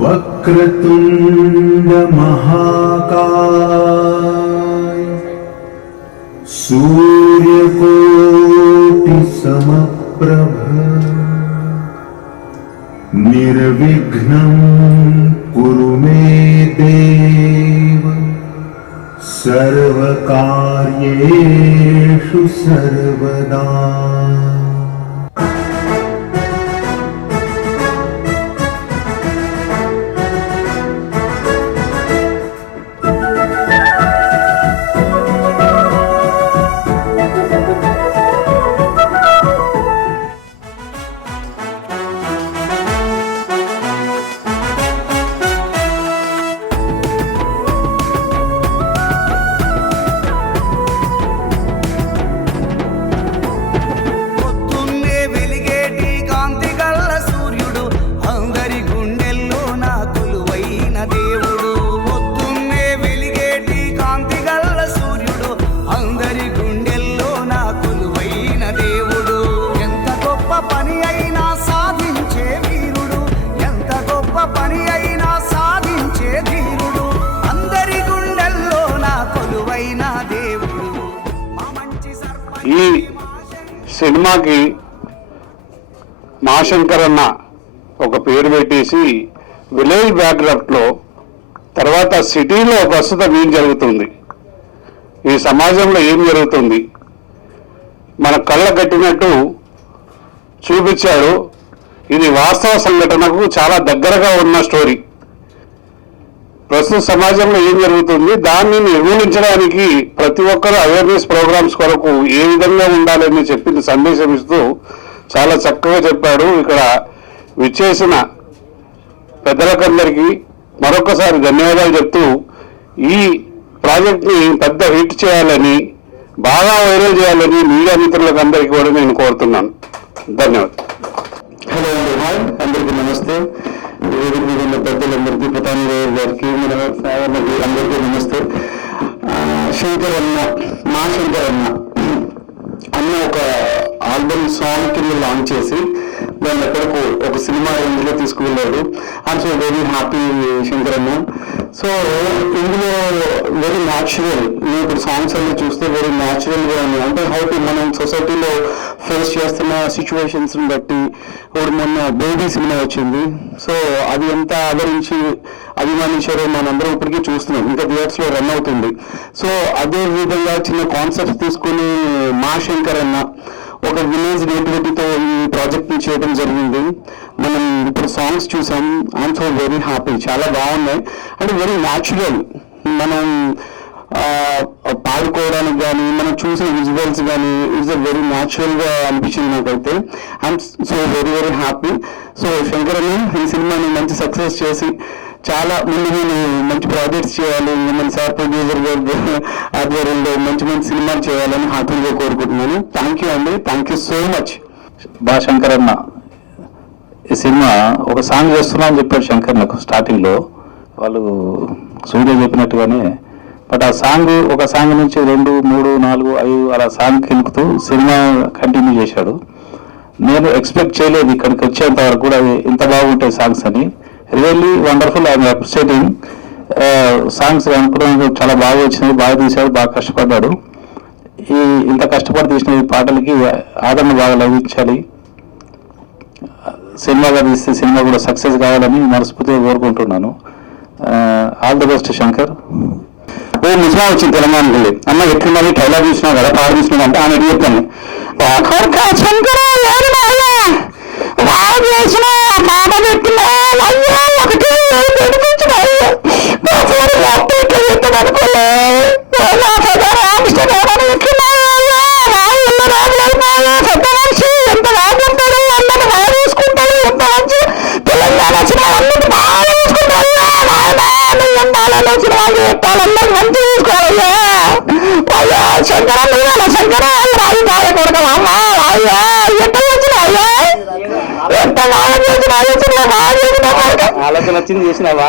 वक्रतुंड महाकाय सूर्यकोटि समप्रभ निर्विघ्नं कुरु मे देव सर्वकार्येषु सर्वदा। ఈ సినిమాకి మాశంకర్ అన్న ఒక పేరు పెట్టేసి విలేజ్ బ్యాక్డ్రాప్లో తర్వాత సిటీలో ప్రస్తుతం ఏం జరుగుతుంది, ఈ సమాజంలో ఏం జరుగుతుంది మన కళ్ళ కట్టినట్టు చూపించాడు. ఇది వాస్తవ సంఘటనకు చాలా దగ్గరగా ఉన్న స్టోరీ. ప్రస్తుత సమాజంలో ఏం జరుగుతుంది దాన్ని నిర్మూలించడానికి ప్రతి ఒక్కరు అవేర్నెస్ ప్రోగ్రామ్స్ కొరకు ఏ విధంగా ఉండాలని చెప్పింది సందేశం ఇస్తూ చాలా చక్కగా చెప్పాడు. ఇక్కడ విచ్చేసిన పెద్దలకందరికీ మరొకసారి ధన్యవాదాలు చెప్తూ ఈ ప్రాజెక్ట్ని పెద్ద హిట్ చేయాలని బాగా వైరల్ చేయాలని మీడియా మిత్రులకు అందరికీ కూడా నేను కోరుతున్నాను. ధన్యవాదాలు. హలో అండి, అందరికీ నమస్తే. వేదిక మీద ఉన్న పెద్దలందరికీ, ప్రధాని గారికి, మన సాగర్కి అందరికీ నమస్తే. శంకర్ అన్న, మా శంకర్ అన్న ఒక ఆల్బమ్ సాంగ్ కింద లాంచ్ చేసి దాన్ని ఎక్కడికో ఒక సినిమా రేంజ్లో తీసుకువెళ్ళాడు. I'm so very happy Shankar అన్న. సో ఇందులో వెరీ న్యాచురల్, నేను ఇప్పుడు సాంగ్స్ అన్ని చూస్తే వెరీ న్యాచురల్గా ఉన్నాయి. అంటే హౌ టు మనం సొసైటీలో ఫేస్ చేస్తున్న సిచ్యువేషన్స్ని బట్టి. ఇప్పుడు మొన్న బేబీ సినిమా వచ్చింది, సో అది ఎంత ఆదరించి అభిమానించారో మనందరం ఇప్పటికీ చూస్తున్నాం, ఇంకా థియేటర్స్లో రన్ అవుతుంది. సో అదే విధంగా చిన్న కాన్సెప్ట్ తీసుకుని మా శంకర్ అన్న ఒక విలేజ్ నేటివిటీతో ఈ ప్రాజెక్ట్ని చేయడం జరిగింది. మనం ఇప్పుడు సాంగ్స్ చూసాం, ఐఎమ్ సో వెరీ హ్యాపీ, చాలా బాగున్నాయి. అంటే వెరీ న్యాచురల్, మనం పాడుకోవడానికి కానీ మనం చూసిన విజువల్స్ కానీ ఇట్స్ వెరీ న్యాచురల్గా అనిపించింది నాకైతే. I'm so very very happy. So Shankar అన్న ఈ సినిమాని మంచి సక్సెస్ చేసి చాలా ముందు నేను మంచి ప్రాజెక్ట్స్ చేయాలి, మన సార్ ప్రొడ్యూసర్ గారి ఆధ్వర్యంలో మంచి మంచి సినిమాలు చేయాలని హార్ట్ఫుల్గా కోరుకుంటున్నాను. థ్యాంక్ యూ అండి, థ్యాంక్ యూ సో మచ్. బా శంకర్ అన్న ఈ సినిమా ఒక సాంగ్ చేస్తున్నా అని చెప్పాడు శంకర్ నాకు స్టార్టింగ్లో, వాళ్ళు సూర్య చెప్పినట్టుగానే. బట్ ఆ సాంగ్ ఒక సాంగ్ నుంచి 2, 3, 4, 5 అలా సాంగ్ కెలుపుతూ సినిమా కంటిన్యూ చేశాడు. నేను ఎక్స్పెక్ట్ చేయలేదు ఇక్కడికి వచ్చేంత వరకు కూడా ఇంత బాగుంటాయి సాంగ్స్ అని. Really wonderful, I'm appreciating. Songs అనుకున్నాను చాలా బాగా వచ్చినాయి, బాగా తీశాడు, బాగా కష్టపడ్డాడు. ఇంత కష్టపడి తీసిన ఈ పాటలకి ఆదరణ బాగా లభించాలి. సినిమాగా తీస్తే సినిమా కూడా సక్సెస్ కావాలని మనస్ఫూర్తిగా కోరుకుంటున్నాను. All the best Shankar. ఓ నిజమా వచ్చింది తెలంగాణకి అన్న ఎట్లున్నది ట్రైలర్ చూసినావు కదా, పాట చూసినావు అంటే ఆమె చెప్పాను ఆలోచన వచ్చింది చేసినావా?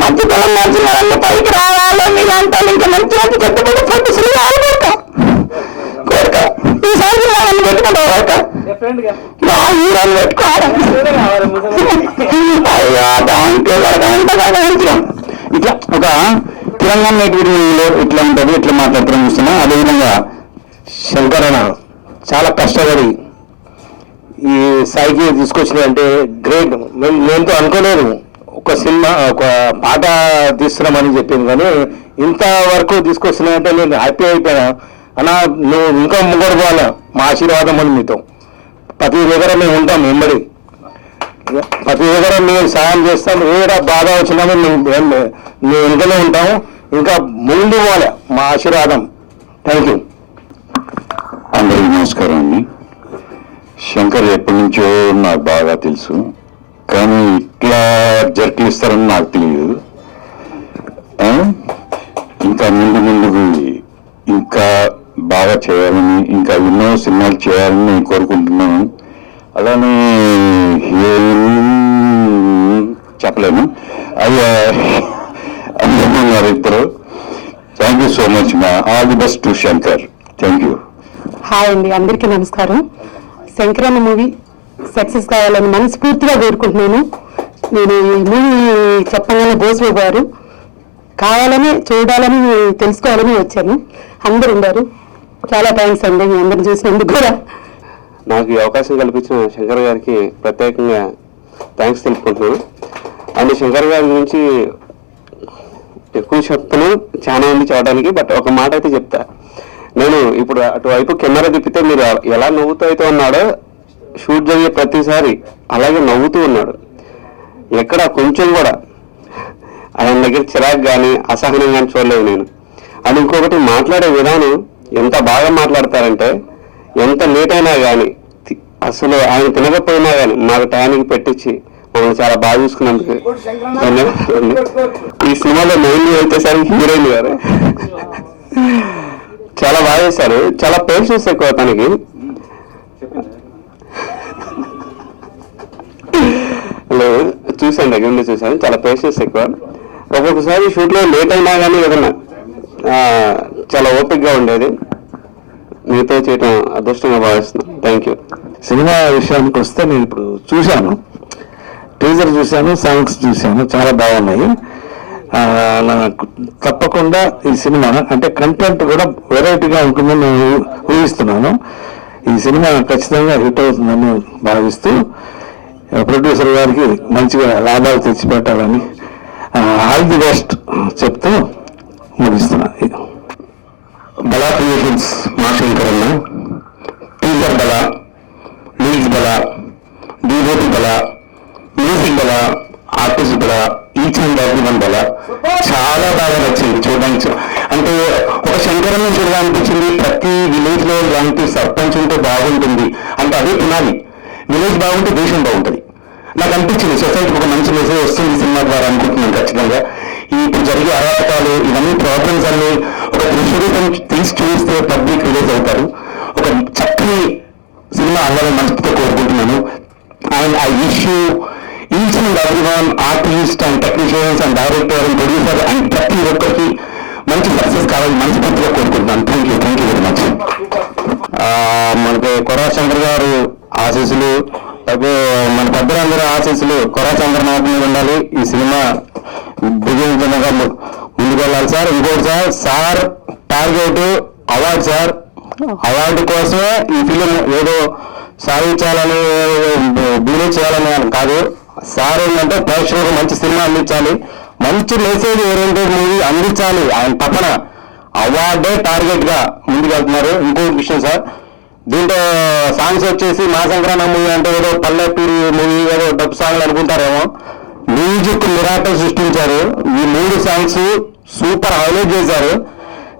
మంచి పిల్లలు మంచి పైకి రావాలి. సినిమాలో మీలాంటి వాళ్ళు ఇంకా మంచి మంచి పెద్ద పెద్ద ప్రొడ్యూసర్లు కోరిక ఈసారి వాళ్ళని పెట్టుకుంటావు మా హీరోలు పెట్టుకోవాలి. ఇట్లా ఒక తెలంగాణ నేటివిటీలో ఇట్లా ఉంటుంది, ఇట్లా మాట్లాడుతున్నాం చూస్తున్నా. అదేవిధంగా శంకరణ చాలా కష్టపడి ఈ స్థాయికి తీసుకొచ్చినాయంటే గ్రేట్. నేనుతో అనుకోలేదు ఒక సినిమా ఒక పాట తీస్తున్నామని చెప్పింది, కానీ ఇంతవరకు తీసుకొస్తున్నాయంటే నేను హ్యాపీ అయిపోయినా. అన్నా నువ్వు ఇంకా ముంగడు పోవాలా, మా ఆశీర్వాదం అని మీతో ప్రతి దగ్గర మేము ఉంటాం. వెంబడి ప్రతి దగ్గర మేము సాయం చేస్తాం. ఏడా బాధ వచ్చినా మేము ఇంకనే ఉంటాము. ఇంకా ముందు పోవాలి, మా ఆశీర్వాదం. Thank you. అందరికీ నమస్కారం అండి. శంకర్ ఎప్పటి నుంచో నాకు బాగా తెలుసు, కానీ ఇట్లా జర్కులు ఇస్తారని నాకు తెలియదు. ఇంకా ముందుకు ఇంకా బాగా చేయాలని, ఇంకా ఎన్నో సినిమాలు చేయాలని నేను కోరుకుంటున్నాను. అలానే చెప్పలేను, అయ్యా అందరూ ఇద్దరు. Thank you so much. All the best to Shankar. Thank you. Hi అండి, అందరికీ నమస్కారం. శంకరన్న మూవీ సక్సెస్ కావాలని మనస్ఫూర్తిగా కోరుకుంటున్నాను. నేను ఈ మూవీ చెప్పగానే బోసు గారు కావాలని చూడాలని తెలుసుకోవాలని వచ్చాను. అందరు ఉన్నారు. చాలా థ్యాంక్స్ అండి మీ అందరు చూసినందుకు కూడా. నాకు ఈ అవకాశం కల్పించిన శంకర్ గారికి ప్రత్యేకంగా థ్యాంక్స్ తెలుపుకుంటున్నాను. అండ్ శంకర్ గారి గురించి ఎక్కువ చెప్తాను, చాలా ఉంది చెప్పడానికి. బట్ ఒక మాట అయితే చెప్తా. నేను ఇప్పుడు అటువైపు కెమెరా తిప్పితే మీరు ఎలా నవ్వుతూ అయితే ఉన్నాడో, షూట్ జరిగే ప్రతిసారి అలాగే నవ్వుతూ ఉన్నాడు. ఎక్కడ కొంచెం కూడా ఆయన దగ్గర చిరాకు కానీ అసహనం కానీ చూడలేదు నేను. అండ్ ఇంకొకటి, మాట్లాడే విధానం ఎంత బాగా మాట్లాడతారంటే, ఎంత లేట్ అయినా కానీ అసలు ఆయన తినకపోయినా కానీ మాకు టైంకి పెట్టించి మమ్మల్ని చాలా బాగా చూసుకున్నందుకు ధన్యవాదాలు. ఈ సినిమాలో మెయిన్లీ వచ్చేసరికి హీరోయిన్ గారు చాలా బాగా చేశారు. చాలా పేషెన్స్ ఎక్కువ తనకి. చూసాను, దగ్గర నుండి చూసాను. చాలా పేషెన్స్ ఎక్కువ. ఒక్కొక్కసారి షూట్లో లేట్ అయినా కానీ ఏదన్నా చాలా ఓపిక్గా ఉండేది. మీతో చేయటం అదృష్టంగా భావిస్తున్నాను. Thank you. సినిమా విషయానికి వస్తే నేను ఇప్పుడు చూశాను, టీజర్ చూశాను, సాంగ్స్ చూశాను, చాలా బాగున్నాయి. నాకు తప్పకుండా ఈ సినిమా అంటే కంటెంట్ కూడా వెరైటీగా ఉంటుందని నేను ఊహిస్తున్నాను. ఈ సినిమా ఖచ్చితంగా హిట్ అవుతుందని భావిస్తూ ప్రొడ్యూసర్ గారికి మంచిగా లాభాలు తెచ్చిపెట్టాలని ఆల్ ది బెస్ట్ చెప్తూ ముగిస్తున్నా. బలా క్రియేషన్స్ మా శంకరన్న, టీజర్ బల, లీజ్ బల, డివోటీ బల, మ్యూజిక్ బల, ఆర్టిస్ట్ బల, ఈచ్ అండ్ ఎవ్రీ వన్ బల చాలా బాగా నచ్చింది చూడడానికి. అంటే ఒక శంకరన్న చూడాలనిపించింది. ప్రతి విలేజ్ లో ఇలాంటి సర్పంచ్ ఉంటే బాగుంటుంది అంటే అదే పునాది. విలేజ్ బాగుంటే దేశం బాగుంటుంది. నాకు అనిపించింది సొసైటీకి ఒక మంచి మెసేజ్ వస్తుంది సినిమా ద్వారా అనుకుంటున్నాను ఖచ్చితంగా. ఇప్పుడు జరిగే అరాచకాలు ఇవన్నీ ప్రాబ్లమ్స్ అన్ని ఒక దృశ్యరూపం తీసి చూస్తే పబ్లిక్ రిలీజ్ అవుతారు. ఒక చక్కని సినిమా అవ్వాలని మనసుతో కోరుకుంటున్నాను. And I wish you each and every one, artist and technicians and director and producer and ప్రతి ఒక్కరికి మంచి సక్సెస్ కావాలని మనస్ఫూర్తిగా కోరుకుంటున్నాను. Thank you very much. మనకు కొర్రా శంకర్ గారు ఆశీస్సులు, మన పెద్దలందరూ ఆశీస్సులు కొర్రా చంద్రనాథ్ మీద ఉండాలి. ఈ సినిమా విజయవంతంగా ముందుకు వెళ్ళాలి సార్. ఇంకోటి sir target award sir. Award కోసమే ఈ ఫిలిం ఏదో సాధించాలని బిలీవ్ చేయాలని కాదు. సార్ ఏంటంటే ప్రేక్షకులకు మంచి సినిమా అందించాలి, మంచి మెసేజ్ ఓరియంటెడ్ మూవీ అందించాలి. ఆయన తప్పన అవార్డే టార్గెట్ గా ముందుకెళ్తున్నారు. ఇంకో విషయం సార్, దీంట్లో సాంగ్స్ వచ్చేసి మా సంక్రాంతి మూవీ అంటే ఏదో పల్లెటూరి మూవీ ఏదో డబ్బు సాంగ్లు అనుకుంటారేమో. మ్యూజిక్ మిరాకల్ సృష్టించారు. ఈ 3 సాంగ్స్ సూపర్ హైలైట్ చేశారు.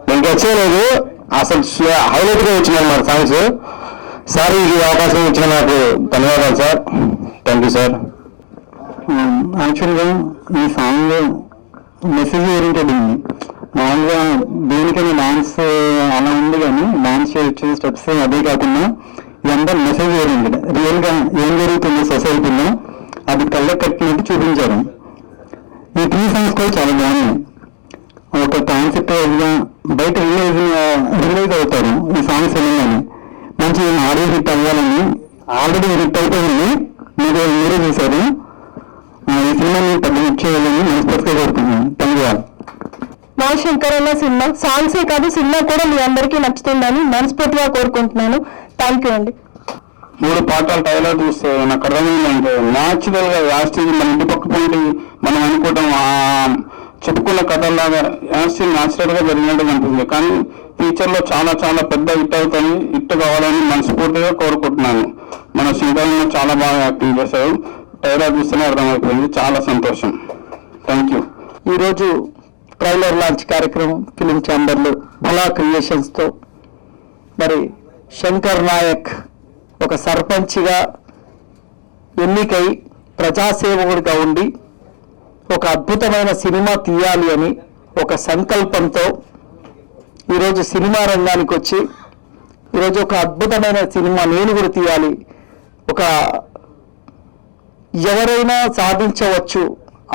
నేను వచ్చేలేదు, అసలు హైలైట్ గా వచ్చినాయి మన సాంగ్స్. సార్ ఈ అవకాశం ఇచ్చిన నాకు ధన్యవాదాలు సార్. Thank you sir. యాక్చువల్గా ఈ సాంగ్ మెసేజ్ ఓరియంటెడ్ ఉంది. మామూలుగా దేనికైనా డాన్స్ అలా ఉంది, కానీ డాన్స్ చేయొచ్చు స్టెప్స్ అదే కాకుండా ఇదంతా మెసేజ్ ఓరియంటెడ్. రియల్గా ఏం జరుగుతుంది సొసైటీలో అది కళ్ళకు కట్టినట్టు చూపించారు. ఈ 3 సాంగ్స్ కూడా చాలా బాగున్నాయి. ఒక కాన్సెప్ట్ బయట రిలీజ్ అవుతారు ఈ సాంగ్స్ వినగానే మంచి ఆడియో హిట్ అవ్వాలని ఆల్రెడీ హిట్ అయిపోయింది, మీరే చేశారు. ఈ సినిమాని పెద్ద హిట్ చేయాలని మనస్ఫూర్తిగా కోరుకుంటున్నాను. ధన్యవాదాలు. మా శంకరన్న సినిమా సాంగ్సే కాదు సినిమా కూడా మీ అందరికీ నచ్చుతుందని మనస్ఫూర్తిగా కోరుకుంటున్నాను. థ్యాంక్ యూ అండి. 3 పాటల డైలాగ్ చూస్తే నాకు అర్థమైందంటే న్యాచురల్ గా యాస్టింగ్ మన ఇంటి పక్క పండి మనం అనుకోవటం చెప్పుకున్న కథల్లాగా యాస్టింగ్ న్యాచురల్ గా జరిగినట్టు అనిపిస్తుంది. కానీ ఫ్యూచర్ లో చాలా చాలా పెద్ద హిట్ అవుతాయి, హిట్ కావాలని మనస్ఫూర్తిగా కోరుకుంటున్నాను. మన శ్రీకాంత్ చాలా బాగా యాక్టింగ్ చేశారు, డైలాగ్ చూస్తేనే అర్థమైపోయింది. చాలా సంతోషం. Thank you. ఈరోజు ట్రైలర్ లాంచ్ కార్యక్రమం ఫిలిం ఛాంబర్లో భలా క్రియేషన్స్తో మరి శంకర్ నాయక్ ఒక సర్పంచ్గా ఎన్నికై ప్రజాసేవకుడిగా ఉండి ఒక అద్భుతమైన సినిమా తీయాలి అని ఒక సంకల్పంతో ఈరోజు సినిమా రంగానికి వచ్చి ఈరోజు ఒక అద్భుతమైన సినిమా నేను కూడా తీయాలి, ఒక ఎవరైనా సాధించవచ్చు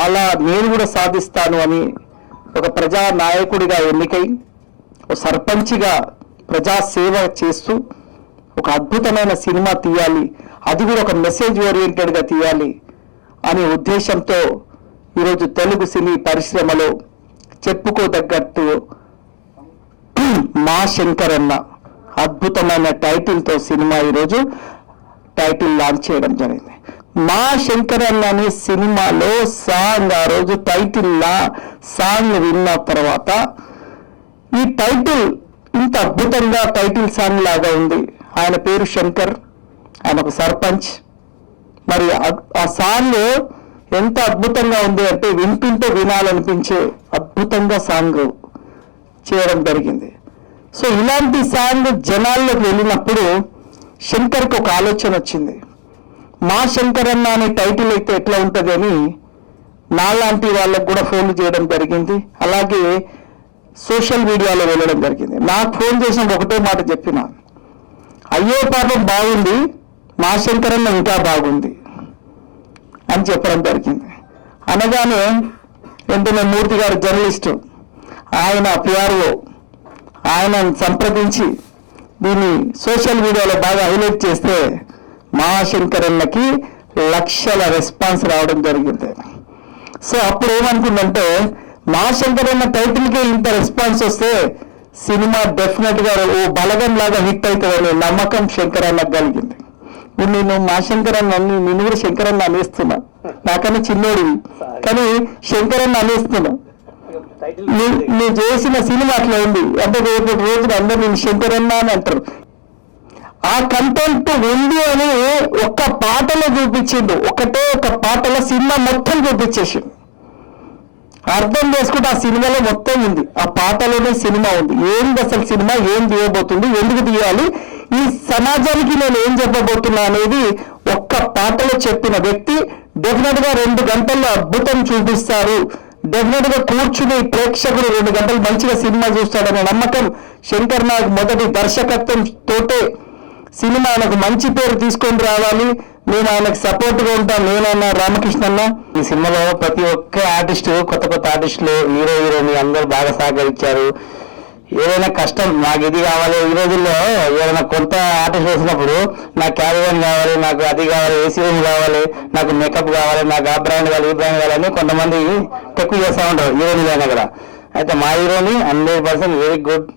అలా నేను కూడా సాధిస్తాను అని ఒక ప్రజా నాయకుడిగా ఎన్నికై ఒక సర్పంచ్గా ప్రజాసేవ చేస్తూ ఒక అద్భుతమైన సినిమా తీయాలి, అది కూడా ఒక మెసేజ్ ఓరియంటెడ్గా తీయాలి అనే ఉద్దేశంతో ఈరోజు తెలుగు సినీ పరిశ్రమలో చెప్పుకోదగ్గట్టు మా శంకరన్న అద్భుతమైన టైటిల్తో సినిమా ఈరోజు టైటిల్ లాంచ్ చేయడం జరిగింది. మా శంకరన్న అనే సినిమాలో సాంగ్ ఆ రోజు టైటిల్లా సాంగ్ విన్న తర్వాత ఈ టైటిల్ ఇంత అద్భుతంగా టైటిల్ సాంగ్ లాగా ఉంది. ఆయన పేరు శంకర్, ఆయన ఒక సర్పంచ్. మరి ఆ సాంగ్ ఎంత అద్భుతంగా ఉంది అంటే వింటుంటే వినాలనిపించే అద్భుతంగా సాంగ్ చేయడం జరిగింది. సో ఇలాంటి సాంగ్ జనాల్లోకి వెళ్ళినప్పుడు శంకర్కి ఒక ఆలోచన వచ్చింది, మా శంకరన్న అనే టైటిల్ అయితే ఎట్లా ఉంటుంది అని నాలాంటి వాళ్ళకు కూడా ఫోన్లు చేయడం జరిగింది. అలాగే సోషల్ మీడియాలో వెళ్ళడం జరిగింది. నాకు ఫోన్ చేసిన ఒకటే మాట చెప్పిన, అయ్యో పాపం బాగుంది, మా శంకరన్న ఇంకా బాగుంది అని చెప్పడం జరిగింది. అనగానే వెంటనే మూర్తి గారు జర్నలిస్టు, ఆయన పిఆర్ఓ, ఆయన సంప్రదించి దీన్ని సోషల్ మీడియాలో బాగా హైలైట్ చేస్తే మా శంకరన్నకి లక్షల రెస్పాన్స్ రావడం జరిగింది. సో అప్పుడు ఏమనుకుందంటే మా శంకరన్న టైటిల్కి ఇంత రెస్పాన్స్ వస్తే సినిమా డెఫినెట్గా ఓ బలగం లాగా హిట్ అవుతుందనే నమ్మకం శంకరన్నకు కలిగింది. ఇప్పుడు నేను మా శంకరన్న నేను కూడా శంకరన్న అనేస్తున్నా, నాకన్నా చిన్నోడు కానీ శంకరన్న అనేస్తున్నా. నువ్వు చేసిన సినిమా అట్లా ఉంది అంటే రేపు రోజున అందరూ నేను శంకరన్న అని అంటారు. ఆ కంటెంట్ ఉంది అని ఒక్క పాటలో చూపించిండు, ఒకటే ఒక పాటలో సినిమా మొత్తం చూపించేసిండు. అర్థం చేసుకుంటే ఆ సినిమాలో మొత్తం ఉంది, ఆ పాటలోనే సినిమా ఉంది. ఏంది అసలు సినిమా, ఏం తీయబోతుంది, ఎందుకు తీయాలి, ఈ సమాజానికి నేను ఏం చెప్పబోతున్నా అనేది ఒక్క పాటలో చెప్పిన వ్యక్తి డెఫినెట్ గా 2 గంటల్లో అద్భుతం చూపిస్తారు. డెఫినెట్ గా కూర్చుని ప్రేక్షకుడు 2 గంటలు మంచిగా సినిమా చూస్తాడనే నమ్మకం శంకర్ నాయక్ మొదటి దర్శకత్వం తోటే సినిమా ఆయనకు మంచి పేరు తీసుకొని రావాలి, నేను ఆయనకు సపోర్ట్గా ఉంటాను, నేనన్నా రామకృష్ణన్న. ఈ సినిమాలో ప్రతి ఒక్క ఆర్టిస్టు, కొత్త ఆర్టిస్టులు, హీరోయిన్ అందరూ బాగా సహకరించారు. ఏదైనా కష్టం నాకు ఇది కావాలి, ఈ రోజుల్లో ఏదైనా కొత్త ఆర్టిస్ట్ వేసినప్పుడు నాకు క్యారియర్ కావాలి, నాకు అది కావాలి, ఏసీ రూమ్ కావాలి, నాకు మేకప్ కావాలి, నాకు ఆ బ్రాండ్ కావాలి, ఈ బ్రాండ్ కావాలని కొంతమంది ఎక్కువ చేస్తూ ఉంటారు హీరోయిన్ అయినా కూడా. అయితే మా హీరోని 100% వెరీ గుడ్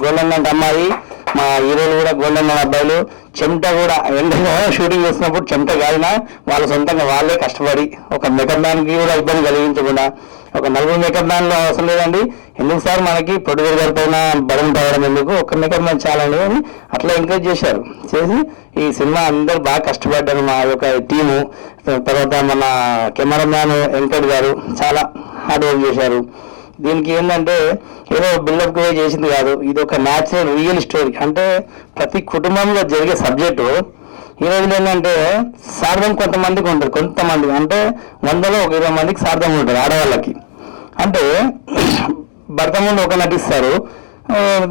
గోల్డెన్ అంటే అమ్మాయి, మా హీరోలు కూడా గోల్డెన్ అబ్బాయిలు. చెమట కూడా ఎండలో షూటింగ్ చేస్తున్నప్పుడు చెమట కాలినా వాళ్ళు సొంతంగా వాళ్ళే కష్టపడి ఒక మేకప్ మ్యాన్కి కూడా ఇబ్బంది కలిగించకుండా, ఒక 4 మేకప్ మ్యాన్లు అవసరం లేదండి, ఎందుకు సార్ మనకి ప్రొడ్యూసర్ గారి పైన బలం పడడం ఎందుకు, ఒక మేకప్ మ్యాన్ చాలండి అని అట్లా ఎంకరేజ్ చేశారు. చేసి ఈ సినిమా అందరూ బాగా కష్టపడ్డారు మా యొక్క టీము. తర్వాత మన కెమెరామ్యాన్ వెంకట్ గారు చాలా హార్డ్ వర్క్ చేశారు. దీనికి ఏంటంటే ఏదో బిల్డప్ చేసింది కాదు, ఇది ఒక న్యాచురల్ రియల్ స్టోరీ. అంటే ప్రతి కుటుంబంలో జరిగే సబ్జెక్టు ఈ రోజులో ఏంటంటే సార్థం కొంతమందికి ఉంటుంది, కొంతమంది అంటే 100లో ఒక 20 మందికి సార్థం ఉంటుంది ఆడవాళ్ళకి. అంటే భర్త ముందు ఒక నటిస్తారు,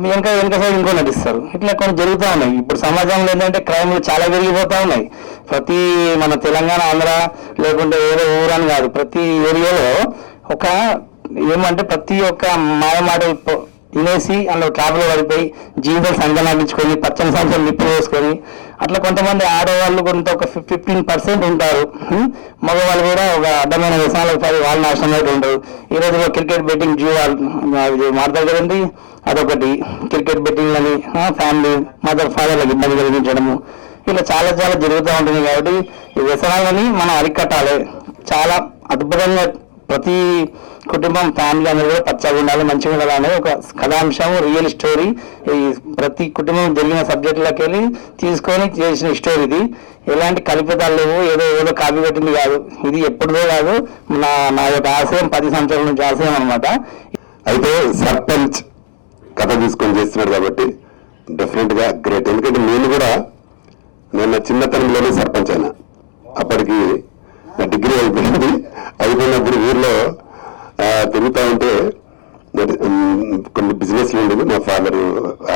వెనక సైడ్ ఇంకో నటిస్తారు, ఇట్లా కొన్ని జరుగుతూ ఉన్నాయి. ఇప్పుడు సమాజంలో ఏంటంటే క్రైమ్లు చాలా పెరిగిపోతూ ఉన్నాయి. ప్రతి మన తెలంగాణ, ఆంధ్ర లేకుంటే ఏదో ఊరని కాదు, ప్రతి ఏరియాలో ఒక ఏమంటే ప్రతి ఒక్క మాయమాట తినేసి అందులో ట్రాప్లో పడిపోయి జీవితాలు సంగనాగించుకొని పచ్చని సంవత్సరం నిప్పు వేసుకొని అట్లా కొంతమంది ఆడవాళ్ళు కొంత ఒక 15% ఉంటారు. మగవాళ్ళు కూడా ఒక అడ్డమైన వ్యసనాలకు పడి వాళ్ళు నాశనం అయితే ఉండరు. ఈ రోజుల్లో క్రికెట్ బెట్టింగ్ మారుతారు కదండి, అదొకటి. క్రికెట్ బెట్టింగ్ అని ఫ్యామిలీ మదర్ ఫాదర్లకు ఇబ్బంది కలిగించడము ఇలా చాలా చాలా జరుగుతూ ఉంటుంది. కాబట్టి ఈ వ్యసనాలని మనం అరికట్టాలి. చాలా అద్భుతంగా ప్రతి కుటుంబం ఫ్యామిలీ అనేది కూడా పచ్చగా ఉండాలి, మంచిగా ఉండాలి అనేది ఒక కథాంశం, రియల్ స్టోరీ. ఈ ప్రతి కుటుంబం జరిగిన సబ్జెక్టులోకి వెళ్ళి తీసుకొని చేసిన స్టోరీ ఇది. ఎలాంటి కల్పితాలు లేవు, ఏదో కాపీ పెట్టింది కాదు. ఇది ఎప్పుడుదో కాదు, నా యొక్క ఆశయం 10 సంవత్సరాల నుంచి ఆశయం అనమాట. అయితే సర్పంచ్ కథ తీసుకొని చేస్తున్నాడు కాబట్టి డెఫినెట్ గా గ్రేట్. ఎందుకంటే నేను నా చిన్నతనంలోనే సర్పంచ్ అయినా. అప్పటికి నా డిగ్రీ అయిపోయింది. అయిపోయినప్పుడు ఊర్లో తిరుగుతూ ఉంటే కొన్ని బిజినెస్లు ఉండేది. మా ఫాదర్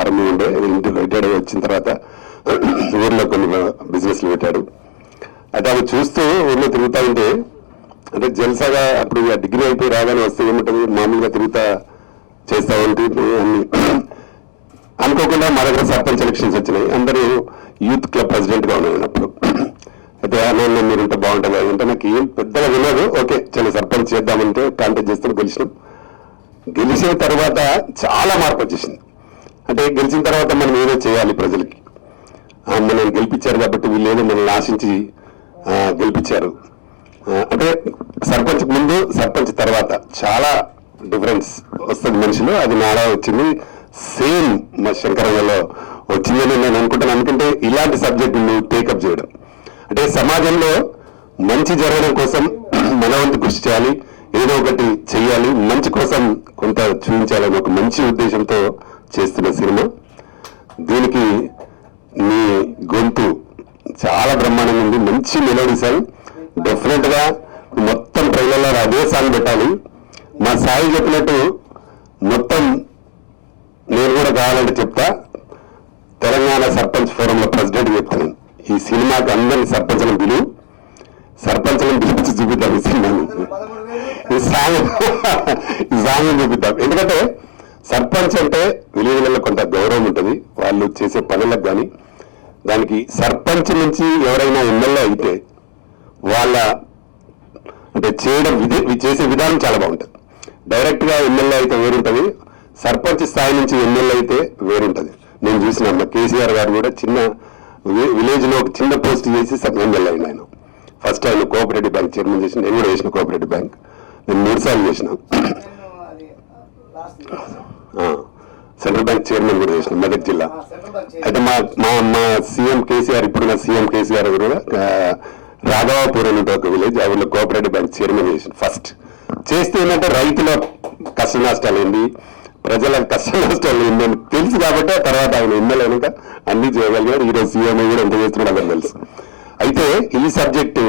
ఆర్మీ ఉండే, ఇంటికి రిటైర్డ్ వచ్చిన తర్వాత ఊర్లో కొన్ని బిజినెస్లు పెట్టాడు. అయితే అవి చూస్తూ ఊర్లో తిరుగుతూ ఉంటే అంటే జల్సాగా అప్పుడు డిగ్రీ అయిపోయి రాగానే వస్తే ఏముంటుంది, మామూలుగా తిరుగుతా చేస్తూ ఉంటే అన్ని అనుకోకుండా మా దగ్గర సర్పంచ్ ఎలక్షన్స్ వచ్చినాయి. అందరూ యూత్ క్లబ్ ప్రెసిడెంట్గా ఉన్నాను అప్పుడు. అయితే అన్న మీరు ఉంటే బాగుంటుంది అంటే నాకు ఏం పెద్దగా వినదు. ఓకే చలో సర్పంచ్ చేద్దామంటే కాంటాక్ట్ చేస్తాం, గెలిచినాం. గెలిచిన తర్వాత చాలా మార్పు వచ్చేసింది. అంటే గెలిచిన తర్వాత మనం ఏదో చేయాలి ప్రజలకి. మనల్ని గెలిపించారు కాబట్టి వీళ్ళు ఏదో మనల్ని ఆశించి గెలిపించారు. అంటే సర్పంచ్ ముందు సర్పంచ్ తర్వాత చాలా డిఫరెన్స్ వస్తుంది మనిషిలో. అది నాలా వచ్చింది, సేమ్ మా శంకరంలో వచ్చిందని నేను అనుకుంటాను. ఎందుకంటే ఇలాంటి సబ్జెక్టును టేకప్ చేయడం అంటే సమాజంలో మంచి జరగడం కోసం మన వంతు కృషి చేయాలి, ఏదో ఒకటి చెయ్యాలి, మంచి కోసం కొంత చూపించాలని ఒక మంచి ఉద్దేశంతో చేస్తున్న సినిమా. దీనికి మీ గొంతు చాలా బ్రహ్మాండంగా ఉంది, మంచి మెలోడీ సాంగ్. డెఫినెట్ గా మొత్తం ట్రైలర్లో అదే సాంగ్ పెట్టాలి. మా సాయి చెప్పినట్టు మొత్తం నేను కూడా కావాలంటే చెప్తా. తెలంగాణ సర్పంచ్ ఫోరంలో ప్రెసిడెంట్ చెప్తున్నాను, ఈ సినిమాకి అందరినీ సర్పంచ్లను పిలిపించి చూపిద్దాం. ఈ సినిమాని ఈ సాంగ్ చూపిద్దాం. ఎందుకంటే సర్పంచ్ అంటే విలేజ్లలో కొంత గౌరవం ఉంటుంది, వాళ్ళు చేసే పనులకు కానీ. దానికి సర్పంచ్ నుంచి ఎవరైనా ఎమ్మెల్యే అయితే వాళ్ళ అంటే చేసే విధానం చాలా బాగుంటుంది. డైరెక్ట్గా ఎమ్మెల్యే అయితే వేరుంటుంది, సర్పంచ్ స్థాయి నుంచి ఎమ్మెల్యే అయితే వేరుంటుంది. నేను చూసిన మా కేసీఆర్ గారు కూడా చిన్న విలేజ్లో ఒక చిన్న పోస్ట్ చేసి ఎమ్మెల్యే అయిన ఆయన. ఫస్ట్ ఆయన కోఆపరేటివ్ బ్యాంక్ చైర్మన్ చేసిన, నేను కూడా చేసిన కోఆపరేటివ్ బ్యాంక్. నేను 3 సార్లు చేసిన. సెంట్రల్ బ్యాంక్ చైర్మన్ కూడా చేసిన మెదక్ జిల్లా. అయితే మా సీఎం కేసీఆర్, ఇప్పుడున్న సీఎం కేసీఆర్ కూడా రాఘవాపూర్ అని ఒక విలేజ్, ఆ ఊళ్ళో కోఆపరేటివ్ బ్యాంక్ చైర్మన్ చేసిన. ఫస్ట్ చేస్తే ఏంటంటే రైతుల కష్ట నష్టాలు ఏంటి, ప్రజల కష్ట నష్టాలు ఏంటని తెలుసు కాబట్టి ఆ తర్వాత ఆయన ఎమ్మెల్యే అయినాక అన్ని చేయగలిగారు. ఈరోజు సీఎంఐ కూడా ఎంత చేస్తున్నాడు అందరికి తెలుసు. అయితే ఈ సబ్జెక్టు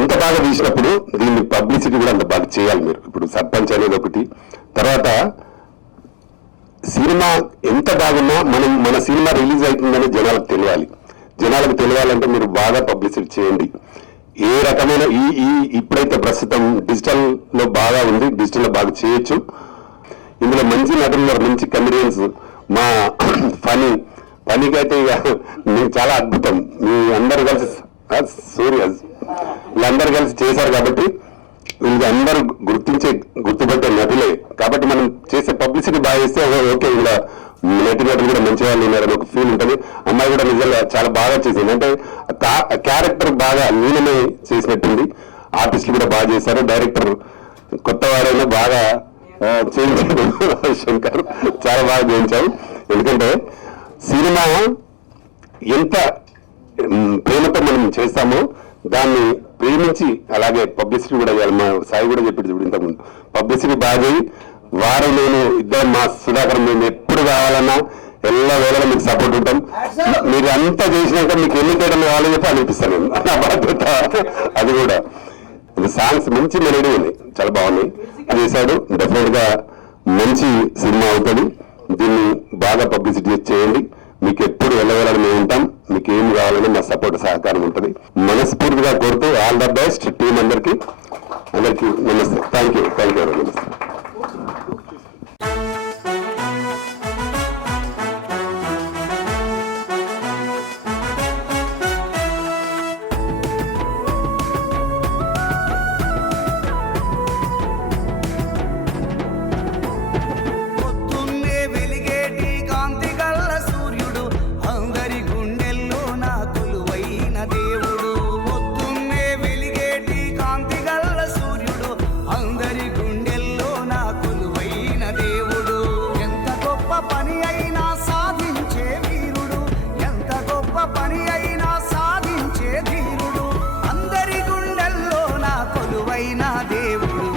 ఇంత బాగా తీసినప్పుడు దీన్ని పబ్లిసిటీ కూడా అంత బాగా చేయాలి మీరు. ఇప్పుడు సర్పంచ్ అనేది ఒకటి, తర్వాత సినిమా ఎంత బాగున్నా మన సినిమా రిలీజ్ అవుతుందని జనాలకు తెలియాలి. జనాలకు తెలియాలంటే మీరు బాగా పబ్లిసిటీ చేయండి. ఏ రకమైన ఇప్పుడైతే ప్రస్తుతం డిజిటల్లో బాగా ఉంది, డిజిటల్లో బాగా చేయొచ్చు. ఇందులో మంచి నటులు, మంచి కమెడియన్స్, మా ఫనీకి అయితే ఇక మీకు చాలా అద్భుతం. మీ అందరు కలిసి సూర్యస్ వీళ్ళందరూ కలిసి చేశారు కాబట్టి వీళ్ళు అందరూ గుర్తుపట్టే నటులే కాబట్టి మనం చేసే పబ్లిసిటీ బాగా చేస్తే ఓకే ఇలా నటులు కూడా మంచి వాళ్ళు ఉన్నారని ఒక ఫీల్ ఉంటుంది. అమ్మాయి కూడా నిజంగా చాలా బాగా చేసింది. అంటే క్యారెక్టర్ బాగా లీనమే చేసినట్టుంది. ఆర్టిస్టులు కూడా బాగా చేశారు. డైరెక్టర్ కొత్త వారైనా బాగా చేయించాడు శంకర్, చాలా బాగా చేయించావు. ఎందుకంటే సినిమా ఎంత ప్రేమతో మనం చేస్తామో దాన్ని ప్రేమించి అలాగే పబ్లిసిటీ కూడా చేయాలి. మా సాయి కూడా చెప్పాడు ఇప్పుడు ఇంతకుముందు, పబ్లిసిటీ బాగా చేయి. నేను ఇద్దరు మా సుధాకర్ మేము ఎప్పుడు కావాలన్నా ఎల్ల వేళలో మీకు సపోర్ట్ ఉంటాం. మీరు అంతా చేసినాక మీకు ఎన్ని చేయడం కావాలని చెప్పి అనిపిస్తాను నేను, నా బాధ్యత అది కూడా. సాంగ్స్ మంచి మెలోడీ ఉన్నాయి, చాలా బాగున్నాయి. చేశాడు. డెఫినెట్ గా మంచి సినిమా అవుతుంది. దీన్ని బాగా పబ్లిసిటీ చేయండి. మీకు ఎప్పుడు వెళ్ళగలని మేము ఉంటాం. మీకు ఏం కావాలని మా సపోర్ట్ సహకారం ఉంటుంది. మనస్ఫూర్తిగా కోరుతూ ఆల్ ద బెస్ట్ టీం అందరికీ నమస్తే. థ్యాంక్ యూ నమస్తే. పొద్దున్నే వెలిగేటి కాంతి గల్ల సూర్యుడు అందరి గుండెల్లో నా కొలువైన దేవుడు. పొద్దున్నే వెలిగేటి కాంతి గల్ల సూర్యుడు అందరి గుండెల్లో నా కొలువైన దేవుడు. ఎంత గొప్ప పని అయినా సాధించే వీరుడు, ఎంత గొప్ప పని అయినా సాధించే ధీరుడు, అందరి గుండెల్లో నా కొలువైన దేవుడు.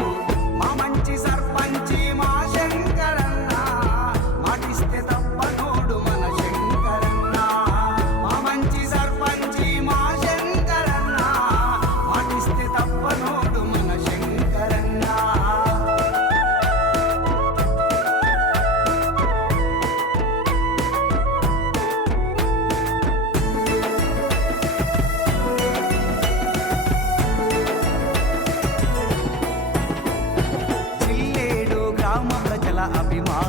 మా మంచి సర్పంచి మా శంకరన్న, మాటిస్తే తప్పనోడు మన శంకరన్న. మా మంచి సర్పంచి మా శంకరన్న, మాటిస్తే తప్పనోడు మన శంకరన్న. జిల్లేడు గ్రామ ప్రజల అభిమాన